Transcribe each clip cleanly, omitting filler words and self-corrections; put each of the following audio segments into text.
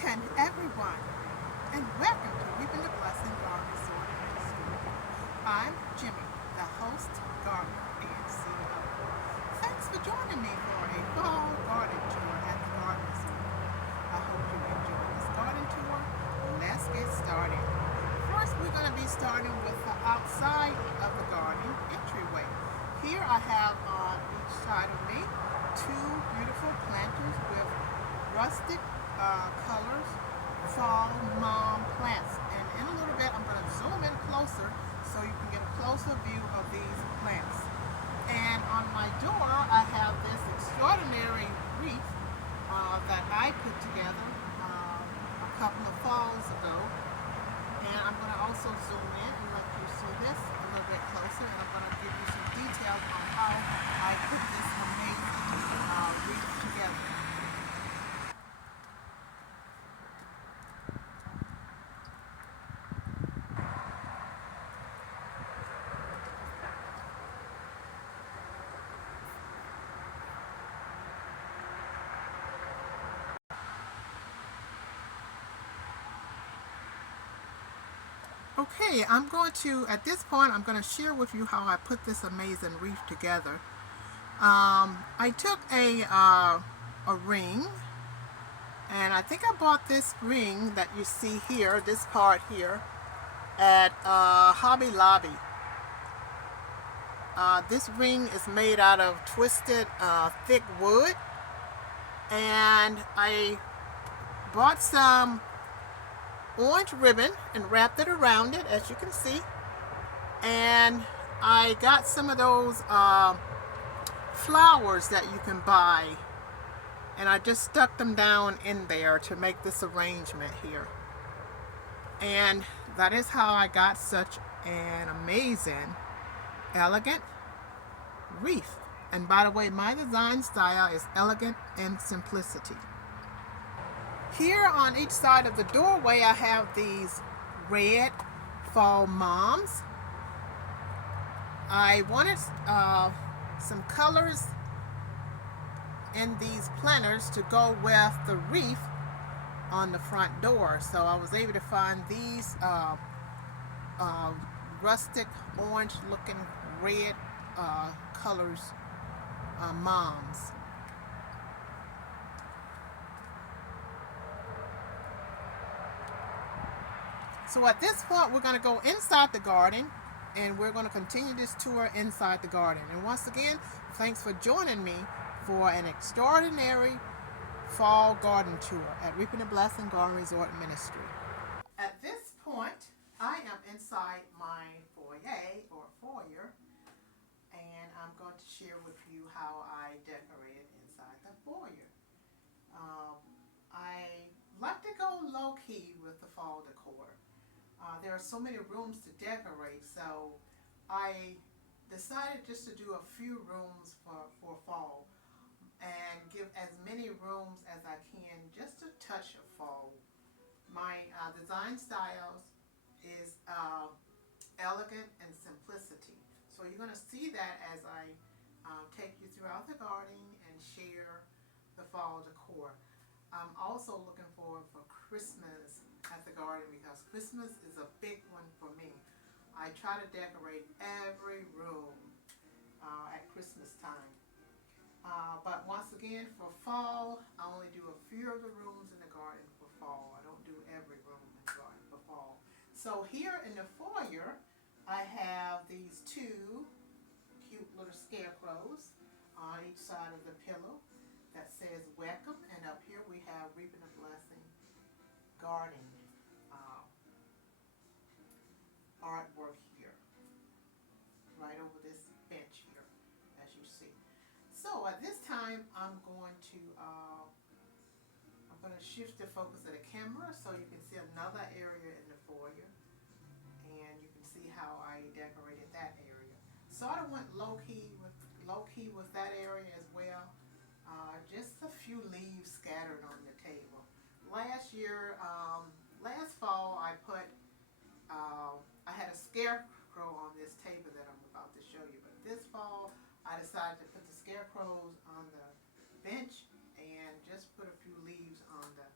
Greetings everyone, and welcome to Reaping the Blessing Garden Resort and Ministry. I'm Jimmie, the host, gardener, and CEO. Thanks for joining me for a fall garden tour at the Garden Resort. I hope you enjoy this garden tour. Let's get started. First, we're going to be starting with the outside of the garden entryway. Here I have on each side of me two beautiful planters with rustic colors, fall mom plants. And in a little bit I'm going to zoom in closer so you can get a closer view of these plants. And on my door I have this extraordinary wreath that I put together a couple of falls ago. And I'm going to also zoom in and let you see this a little bit closer, and I'm going to give you some details on how I put this amazing wreath together. Okay, at this point, I'm going to share with you how I put this amazing wreath together. I took a ring, and I think I bought this ring that you see here, this part here, at Hobby Lobby. This ring is made out of twisted thick wood, and I bought some orange ribbon and wrapped it around it, as you can see, and I got some of those flowers that you can buy, and I just stuck them down in there to make this arrangement here. And that is how I got such an amazing, elegant wreath. And by the way, my design style is elegant and simplicity. Here on each side of the doorway I have these red fall moms. I wanted some colors in these planters to go with the wreath on the front door, so I was able to find these rustic orange looking red colors moms. So at this point, we're going to go inside the garden, and we're going to continue this tour inside the garden. And once again, thanks for joining me for an extraordinary fall garden tour at Reaping the Blessing Garden Resort Ministry. At this point, I am inside my foyer, and I'm going to share with you how I decorated inside the foyer. I like to go low-key with the fall decor. There are so many rooms to decorate, so I decided just to do a few rooms for fall and give as many rooms as I can, just a touch of fall. My design styles is elegant and simplicity. So you're going to see that as I take you throughout the garden and share the fall decor. I'm also looking forward for Christmas at the garden, because Christmas is a big one for me. I try to decorate every room at Christmas time. But once again, for fall, I only do a few of the rooms in the garden for fall. I don't do every room in the garden for fall. So here in the foyer, I have these two cute little scarecrows on each side of the pillow that says welcome, and up here we have Reaping a Blessing garden artwork here, right over this bench here, as you see. So at this time, I'm going to shift the focus of the camera so you can see another area in the foyer, and you can see how I decorated that area. So I went low key with that area as well. Just a few leaves scattered on the table. Last fall, I had a scarecrow on this table that I'm about to show you. But this fall, I decided to put the scarecrows on the bench and just put a few leaves on the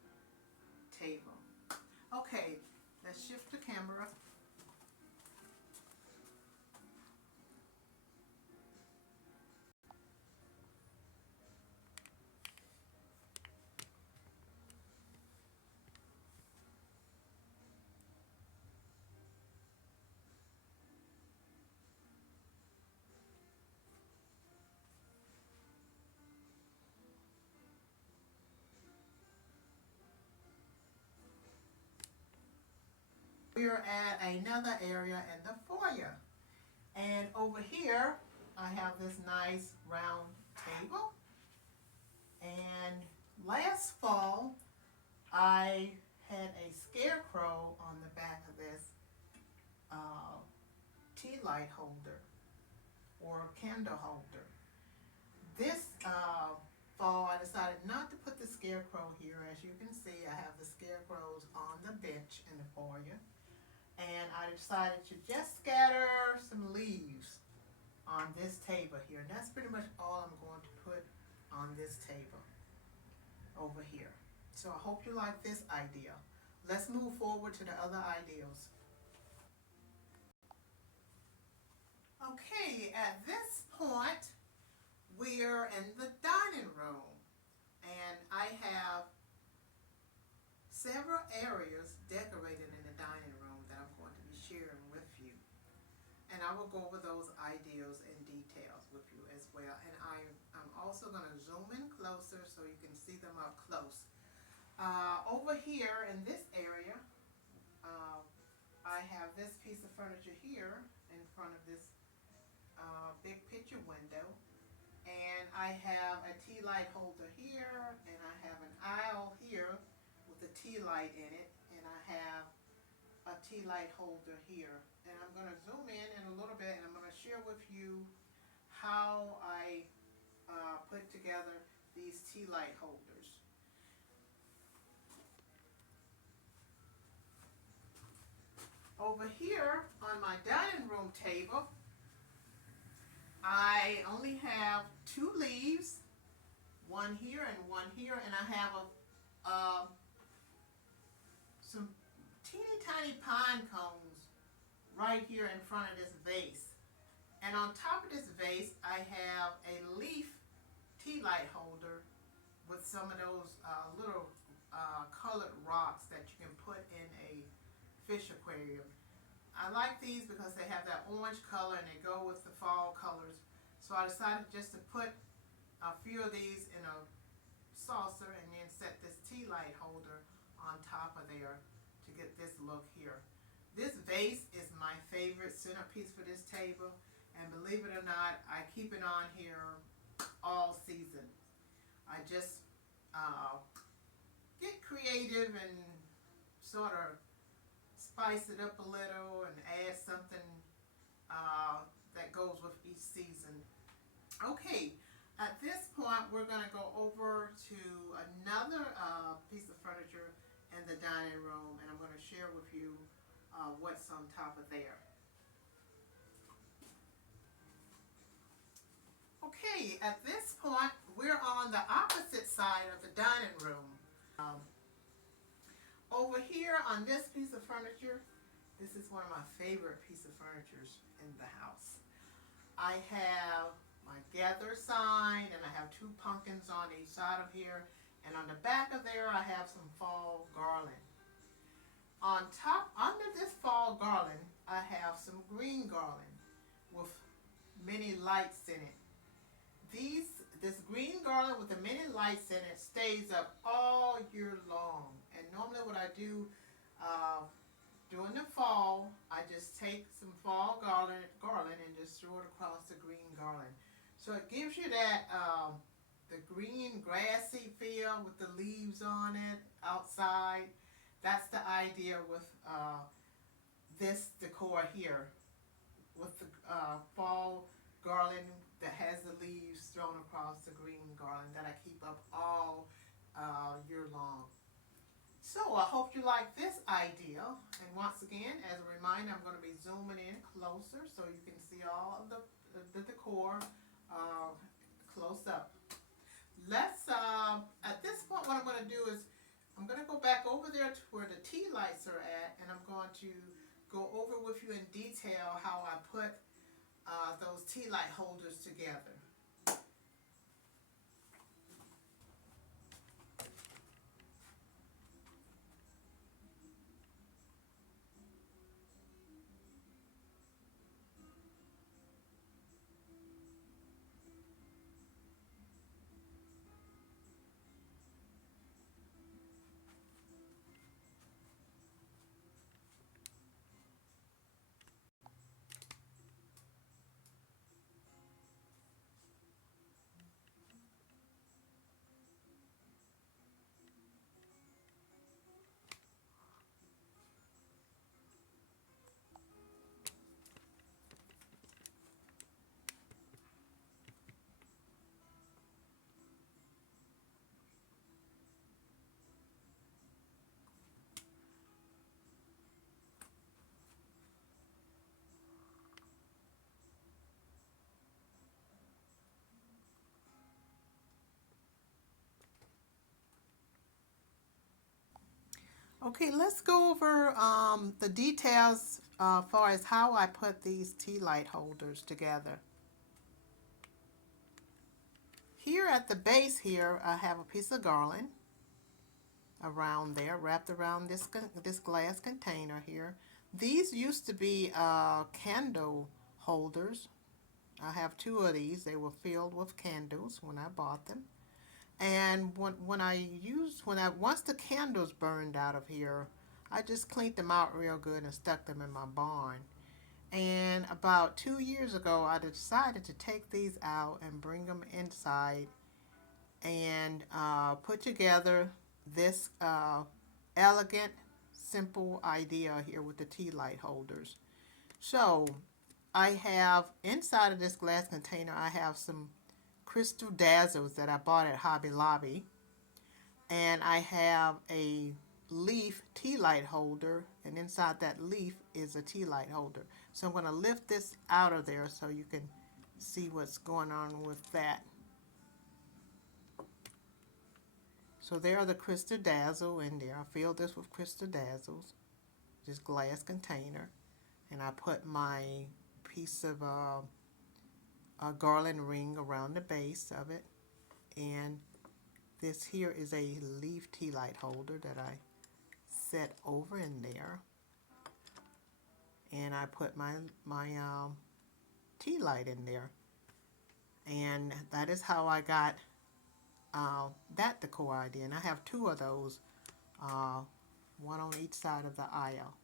we're at another area in the foyer. And over here, I have this nice round table. And last fall, I had a scarecrow on the back of this tea light holder or candle holder. This fall, I decided not to put the scarecrow here. As you can see, I have the scarecrows on the bench in the foyer. And I decided to just scatter some leaves on this table here. And that's pretty much all I'm going to put on this table over here. So I hope you like this idea. Let's move forward to the other ideas. Okay, at this point, we're in the dining room. And I have several areas decorated in the dining room that I'm going to be sharing with you. And I will go over those ideas in details with you as well. And I'm also going to zoom in closer so you can see them up close. Over here in this area, I have this piece of furniture here in front of this big picture window. And I have a tea light holder here, and I have an aisle here with a tea light in it, and I have a tea light holder here. And I'm going to zoom in a little bit, and I'm going to share with you how I put together these tea light holders. Over here on my dining room table, I only have 2 leaves, one here and one here, and I have some teeny tiny pine cones right here in front of this vase. And on top of this vase, I have a leaf tea light holder with some of those little colored rocks that you can put in a fish aquarium. I like these because they have that orange color and they go with the fall colors. So I decided just to put a few of these in a saucer and then set this tea light holder on top of there to get this look here. This vase is my favorite centerpiece for this table, and believe it or not, I keep it on here all season. I just get creative and sort of spice it up a little and add something that goes with each season. Okay, at this point we're going to go over to another piece of furniture in the dining room, and I'm going to share with you what's on top of there. Okay, at this point we're on the opposite side of the dining room. Over here on this piece of furniture, this is one of my favorite pieces of furniture in the house. I have my gather sign, and I have 2 pumpkins on each side of here, and on the back of there I have some fall garland. On top, under this fall garland, I have some green garland with many lights in it. This green garland with the many lights in it stays up all year long. And normally what I do during the fall, I just take some fall garland and just throw it across the green garland. So it gives you that the green grassy feel with the leaves on it outside. That's the idea with this decor here, with the fall garland that has the leaves thrown across the green garland that I keep up all year long. So I hope you like this idea. And once again, as a reminder, I'm going to be zooming in closer so you can see all of the decor close up. Let's, at this point, what I'm going to do is I'm going to go back over there to where the tea lights are at, and I'm going to go over with you in detail how I put those tea light holders together. Okay, let's go over the details as far as how I put these tea light holders together. Here at the base here, I have a piece of garland around there, wrapped around this glass container here. These used to be candle holders. I have two of these. They were filled with candles when I bought them. And once the candles burned out of here, I just cleaned them out real good and stuck them in my barn. And about 2 years ago, I decided to take these out and bring them inside and put together this elegant, simple idea here with the tea light holders. So I have inside of this glass container, I have some crystal dazzles that I bought at Hobby Lobby, and I have a leaf tea light holder, and inside that leaf is a tea light holder. So I'm going to lift this out of there so you can see what's going on with that. So there are the crystal dazzle in there. I filled this with crystal dazzles, this glass container, and I put my piece of a garland ring around the base of it, and this here is a leaf tea light holder that I set over in there, and I put my tea light in there, and that is how I got that decor idea. And I have two of those, one on each side of the aisle.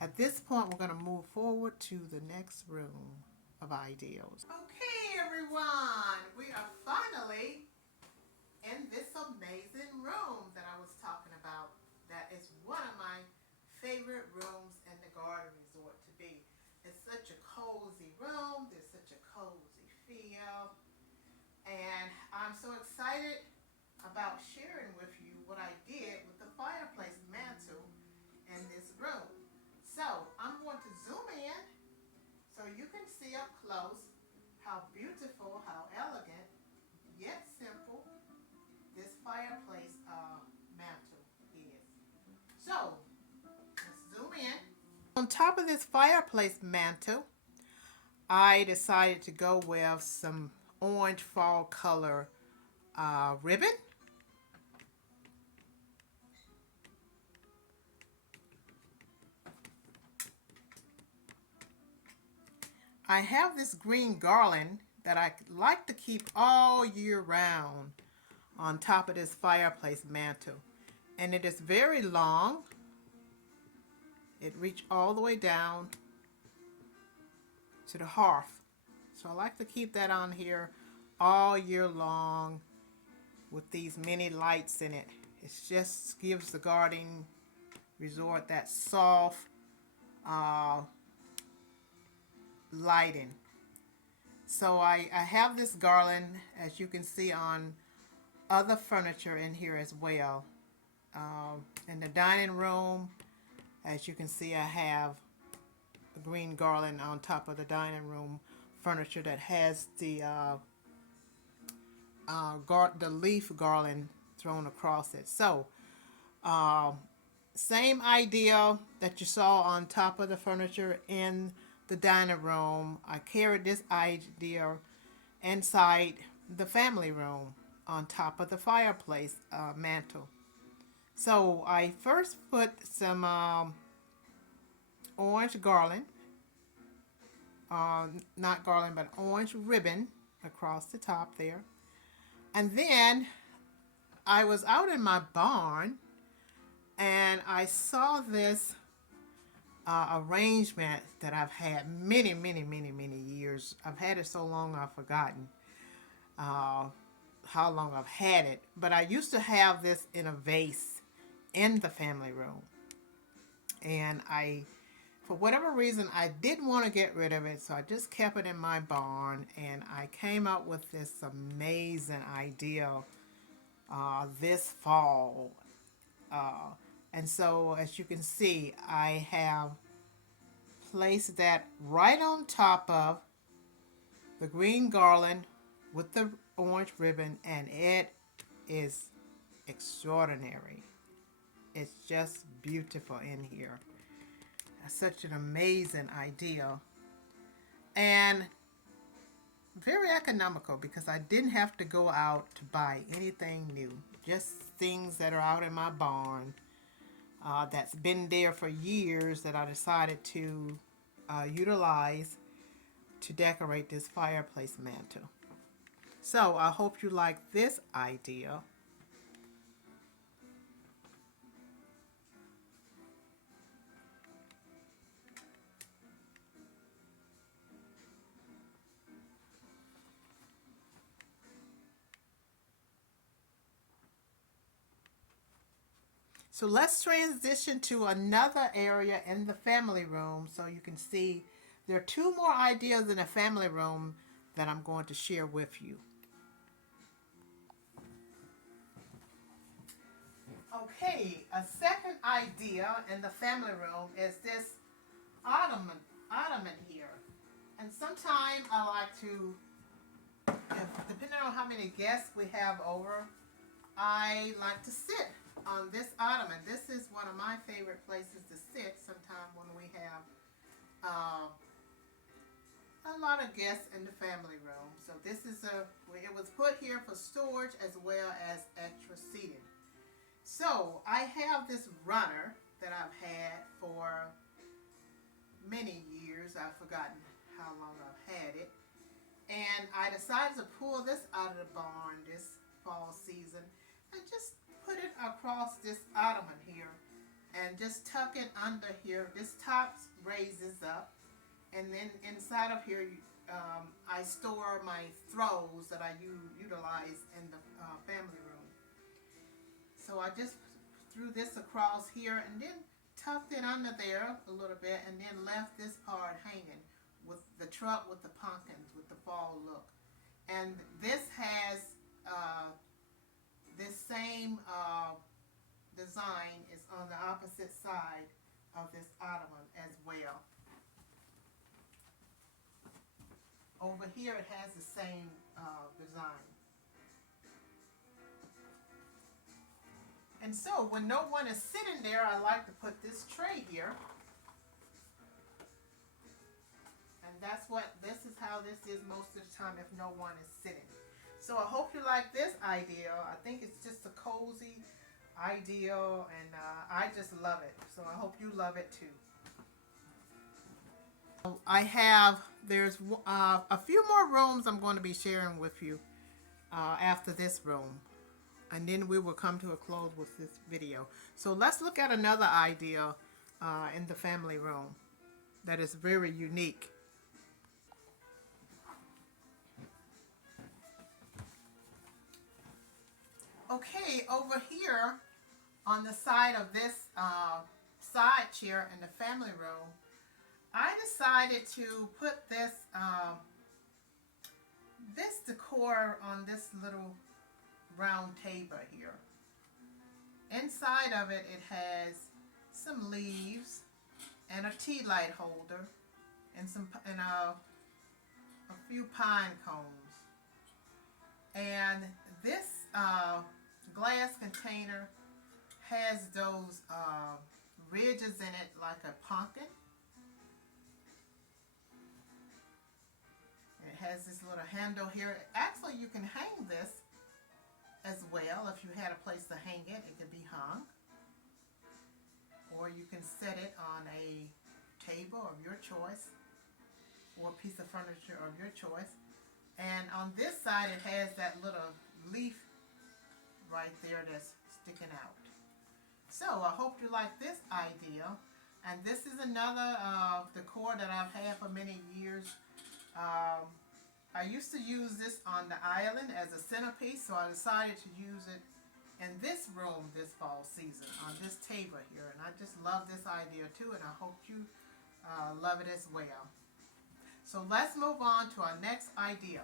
At this point, we're going to move forward to the next room of ideas. Okay, everyone, we are finally in this amazing room that I was talking about. That is one of my favorite rooms in the garden resort to be. It's such a cozy room. There's such a cozy feel. And I'm so excited about sharing with you what I did with the fireplace mantle in this room. So I'm going to zoom in so you can see up close how beautiful, how elegant, yet simple this fireplace mantle is. So let's zoom in. On top of this fireplace mantle, I decided to go with some orange fall color ribbon. I have this green garland that I like to keep all year round on top of this fireplace mantle. And it is very long. It reaches all the way down to the hearth. So I like to keep that on here all year long with these many lights in it. It just gives the garden resort that soft lighting. So I have this garland, as you can see, on other furniture in here as well. In the dining room, as you can see, I have a green garland on top of the dining room furniture that has the leaf garland thrown across it. So same idea that you saw on top of the furniture in the dining room. I carried this idea inside the family room on top of the fireplace mantle. So I first put some orange garland, not garland, but orange ribbon across the top there. And then I was out in my barn and I saw this arrangement that I've had many years. I've had it so long I've forgotten how long I've had it. But I used to have this in a vase in the family room. And for whatever reason, I didn't want to get rid of it, so I just kept it in my barn, and I came up with this amazing idea this fall. And so, as you can see, I have placed that right on top of the green garland with the orange ribbon, and it is extraordinary. is just beautiful in here. That's such an amazing idea. And very economical because I didn't have to go out to buy anything new. Just things that are out in my barn that's been there for years that I decided to utilize to decorate this fireplace mantle. So I hope you like this idea. So let's transition to another area in the family room so you can see there are two more ideas in the family room that I'm going to share with you. Okay, a second idea in the family room is this ottoman here. And sometimes I like to, depending on how many guests we have over, I like to sit on this ottoman. This is one of my favorite places to sit sometime when we have a lot of guests in the family room. So this is it was put here for storage as well as extra seating. So I have this runner that I've had for many years. I've forgotten how long I've had it. And I decided to pull this out of the barn this fall season and just put it across this ottoman here and just tuck it under here. This top raises up, and then inside of here I store my throws that I utilize in the family room. So I just threw this across here and then tucked it under there a little bit and then left this part hanging with the truck with the pumpkins with the fall look. And this has this same design is on the opposite side of this ottoman as well. Over here it has the same design. And so when no one is sitting there, I like to put this tray here. And this is how this is most of the time if no one is sitting. So I hope you like this idea. I think it's just a cozy idea and I just love it. So I hope you love it too. There's a few more rooms I'm going to be sharing with you after this room. And then we will come to a close with this video. So let's look at another idea in the family room that is very unique. Okay, over here on the side of this side chair in the family room, I decided to put this decor on this little round table here. Inside of it, it has some leaves and a tea light holder and a few pine cones. And this glass container has those ridges in it like a pumpkin. It has this little handle here. Actually, you can hang this as well. If you had a place to hang it, it could be hung. Or you can set it on a table of your choice or a piece of furniture of your choice. And on this side, it has that little leaf right there that's sticking out. So I hope you like this idea. And this is another decor that I've had for many years. I used to use this on the island as a centerpiece, so I decided to use it in this room this fall season on this table here. And I just love this idea too, and I hope you love it as well. So let's move on to our next idea.